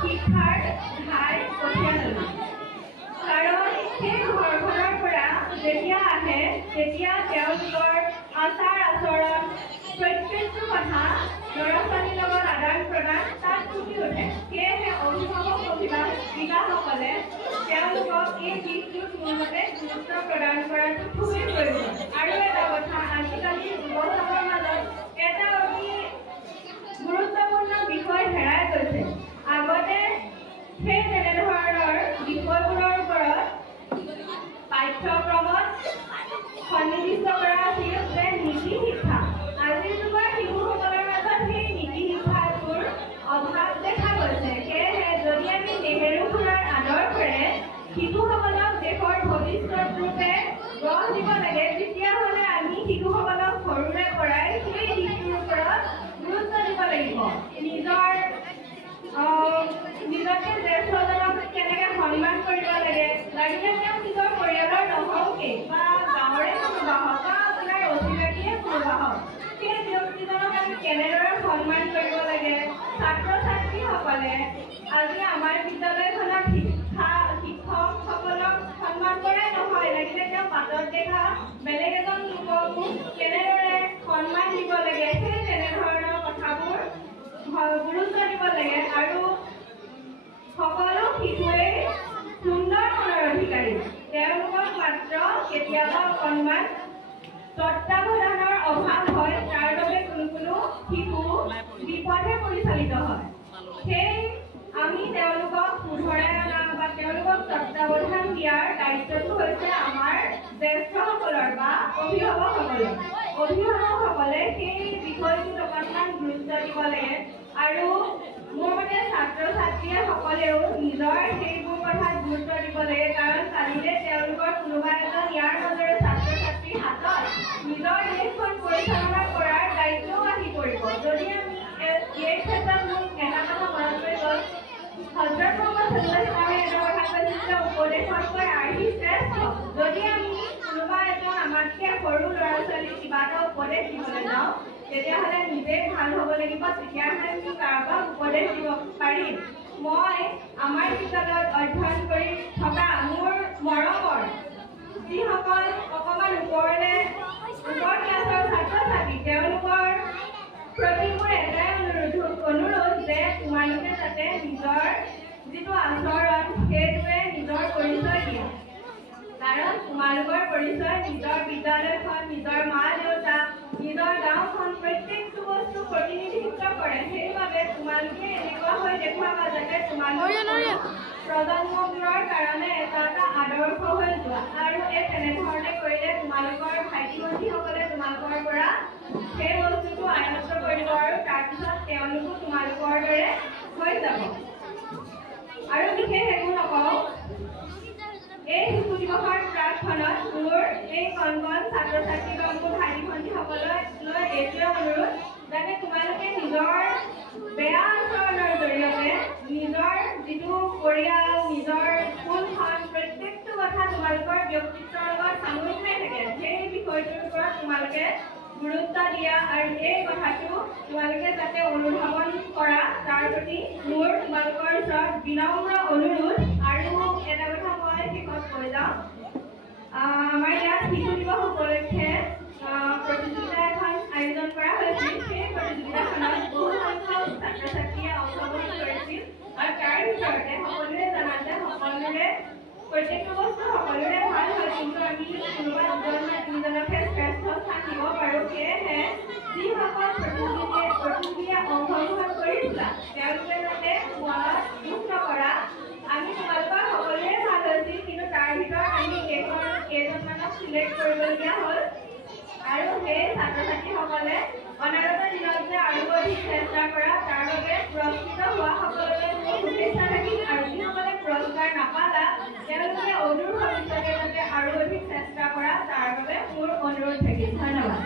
শিক্ষাৰ ঠাই পঠিয়াই ল'লোঁ। কাৰণ সেই ঘৰখনৰ পৰা যেতিয়া আহে তেতিয়া তেওঁলোকৰ আচাৰ আচৰণ প্ৰত্যেকটো কথা ল'ৰা ছোৱালীৰ লগত আদান প্ৰদান তাত ফুটি উঠে। সেয়েহে অভিভাৱক অভিভাৱিকাসকলে তেওঁলোকক এই দিশটোত মোৰ মতে গুৰুত্ব প্ৰদান কৰাটো খুবেই প্ৰয়োজন। আৰু এটা কথা, আজিকালি যুৱচামৰ মাজত এটা অতি গুৰুত্বপূৰ্ণ বিষয় হেৰাই গৈছে। আগতে সেই তেনেধৰণৰ বিষয়বোৰৰ ওপৰত পাঠ্যক্ৰমত সন্নিৱিষ্ট কৰা আছিল যে নীতি শিক্ষা। আজিৰ যুগৰ শিশুসকলৰ মাজত সেই নীতি শিক্ষাটোৰ অভাৱ দেখা গৈছে। সেয়েহে যদি আমি নেহেৰু খুৰাৰ আদৰ্শৰে শিশুসকলক দেশৰ ভৱিষ্যত ৰূপে গঢ় দিব লাগে, তেতিয়াহ'লে আমি শিশুসকলক সৰুৰে পৰাই সেই দিশটোৰ ওপৰত গুৰুত্ব দিব লাগিব। নিজকে জ্যেষ্ঠজনক কেনেকৈ সন্মান কৰিব লাগে, লাগিলে তেওঁ নিজৰ পৰিয়ালৰ নহওকেই বা গাঁৱৰে কোনোবা হওক বা আপোনাৰ অচিনাকিয়ে কোনোবা হওক, সেই ব্যক্তিজনক আমি কেনেদৰে সন্মান কৰিব লাগে। ছাত্ৰ ছাত্ৰীসকলে আজি আমাৰ বিদ্যালয়খনৰ শিক্ষকসকলক সন্মান কৰাই নহয়, লাগিলে তেওঁ বাটত দেখা বেলেগ এজন লোককো কেনেদৰে সন্মান দিব লাগে, সেই তেনেধৰণৰ কথাবোৰ গুৰুত্ব দিব লাগে। আৰু সকলো শিশুৱে সুন্দৰ মনৰ অধিকাৰী, তেওঁলোকক মাত্ৰ কেতিয়াবা অকণমান তত্ত্বাৱধানৰ অভাৱ হয়, তাৰ বাবে কোনো শিশু বিপথে পৰিচালিত হয়। সেই আমি তেওঁলোকক শুধৰাই অনা বা তেওঁলোকক তত্ত্বাৱধান দিয়াৰ দায়িত্বটো হৈছে আমাৰ জ্যেষ্ঠসকলৰ বা অভিভাৱকসকলৰ। অভিভাৱকসকলে সেই বিষয়টোত অকণমান গুৰুত্ব দিব লাগে। আৰু মোৰ মতে ছাত্ৰ ছাত্ৰীসকলেও নিজৰ সেইবোৰ কথাত গুৰুত্ব দিব লাগে। কাৰণ কালিলে তেওঁলোকৰ কোনোবা এজন ইয়াৰ মাজৰে ছাত্ৰ ছাত্ৰীৰ হাতত নিজৰ দেশখন পৰিচালনা কৰাৰ দায়িত্বও আহি পৰিব। যদি আমি এই ক্ষেত্ৰত মোক এটা কথা মনত পৰি গ'ল, হজৰত মহম্মদ ছাল্লাল্লাহু আলাইহি এটা কথা কৈছিল যে উপদেশতকৈ আৰ্হি শ্ৰেষ্ঠ। যদি আমি কোনোবা এজন আমাতকৈ সৰু ল'ৰা ছোৱালীক কিবা এটা উপদেশ দিবলৈ যাওঁ, তেতিয়াহ'লে নিজেই ভাল হ'ব লাগিব, তেতিয়াহে আমি কাৰোবাক উপদেশ দিব পাৰিম। মই আমাৰ বিদ্যালয়ত অধ্যয়ন কৰি থকা মোৰ মৰমৰ যিসকল অকণমান ওপৰ ক্লাছৰ ছাত্ৰ ছাত্ৰী, তেওঁলোকৰ প্ৰতি মোৰ এটাই অনুৰোধ যে তোমালোকে যাতে নিজৰ যিটো আচৰণ সেইটোৱে নিজৰ পৰিচয় দিয়া। কাৰণ তোমালোকৰ পৰিচয় নিজৰ বিদ্যালয়খন, নিজৰ মা দেউতা, নিজৰ গাঁওখন, প্ৰত্যেকটো বস্তু প্ৰতিনিধিত্ব কৰে। সেইবাবে তোমালোকে এনেকুৱা হৈ দেখুৱাবা যাতে তোমালোকৰ প্ৰজন্মবোৰৰ কাৰণে এটা এটা আদৰ্শ হৈ যোৱা। আৰু তেনেধৰণে কৰিলে তোমালোকৰ ভাইটি ভণ্টিসকলে তোমালোকৰ পৰা সেই বস্তুটো আয়ত্ব কৰিব আৰু তাৰপিছত তেওঁলোকো তোমালোকৰ দৰে হৈ যাব। আৰু বিশেষ একো নকওঁ, এই শিশু দিৱসৰ প্ৰাকক্ষণত মোৰ এই কণ কণ ছাত্ৰ ছাত্ৰী বা মোৰ ভাইটি ভণ্টিসকললৈ এইটোৱে অনুৰোধ যাতে তোমালোকে নিজৰ বেয়া আচৰণৰ জৰিয়তে নিজৰ যিটো পৰিয়াল, নিজৰ স্কুলখন, প্ৰত্যেকটো কথা তোমালোকৰ ব্যক্তিত্বৰ লগত সামৰি খাই থাকে, সেই বিষয়টোৰ ওপৰত তোমালোকে গুৰুত্ব দিয়া। আৰু এই কথাটো তোমালোকে যাতে অনুধাৱন কৰা, তাৰ প্ৰতি মোৰ তোমালোকৰ ওচৰত বিনম্ৰ অনুৰোধ। আৰু এটা কথা মই শেষত কৈ যাওঁ, আমাৰ ইয়াত শিশু দিৱস উপলক্ষে প্ৰতিযোগিতা এখন আয়োজন কৰা হৈছিল। সেই প্ৰতিযোগিতাখনত বহু সংখ্যক ছাত্ৰ ছাত্ৰীয়ে অংশগ্ৰহণ কৰিছিল। আৰু তাৰ ভিতৰতে সকলোৱে জানা যে প্ৰত্যেকটো বস্তু সকলোৰে ভাল হয়, কিন্তু আমি কোনোবা দুজন বা তিনিজনকহে শ্ৰেষ্ঠ স্থান দিব পাৰোঁ। সেয়েহে যিসকল প্ৰতিযোগীয়ে অংশগ্ৰহণ কৰিছিলা তেওঁলোকে যাতে মনত দুখ নকৰা, আমি তোমালোকৰ সকলোৱে ভাল হৈছিল, কিন্তু তাৰ ভিতৰত আমি কেইজনমানক চিলেক্ট কৰিবলগীয়া হ'ল। আৰু সেই ছাত্ৰ ছাত্ৰীসকলে অনাগত দিনত যে আৰু অধিক চেষ্টা কৰা, তাৰ বাবে পুৰস্কৃত হোৱা সকলোকে মোৰ শুভেচ্ছা থাকিল। আৰু যিসকলে পুৰস্কাৰ নাপালা তেওঁলোকে অদূৰ ভৱিষ্যতে যাতে আৰু অধিক চেষ্টা কৰা, তাৰ বাবে মোৰ অনুৰোধ থাকিল। ধন্যবাদ।